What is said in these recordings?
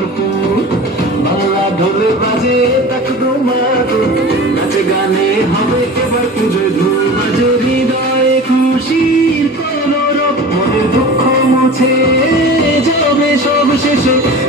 ভরপুর বাংলা বাজে তাকবো নাচে গানে হবে এবার পুজো ঢোল বাজে, হৃদয়ে খুশির কলরব। মনে দুঃখ মুছে যাবে সব শেষে।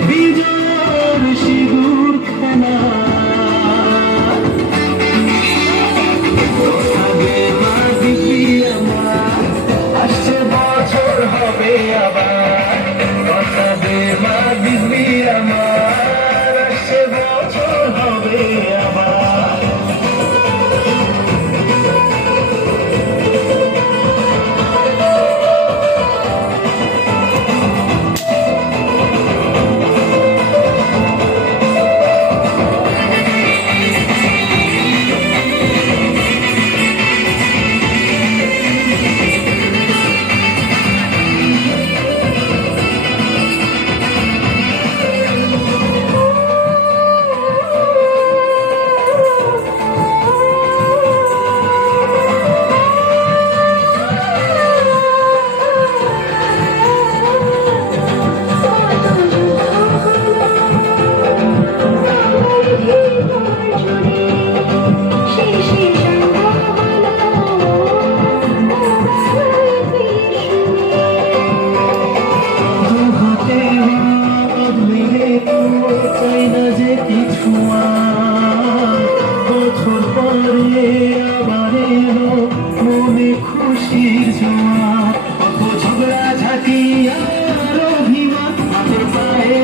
খুশির জোয়ার কত ঝগড়া ঝাঁটি আর অভিমান মাথার পায়ে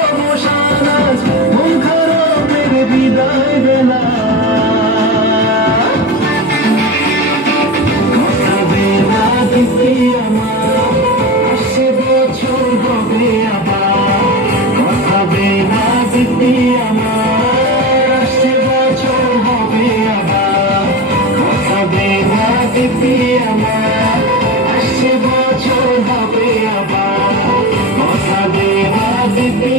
অবসান আজ মন খারাপের বিদায় বেলা আমার আসছে বছর হবে আবার। কথা দেওয়া দিদি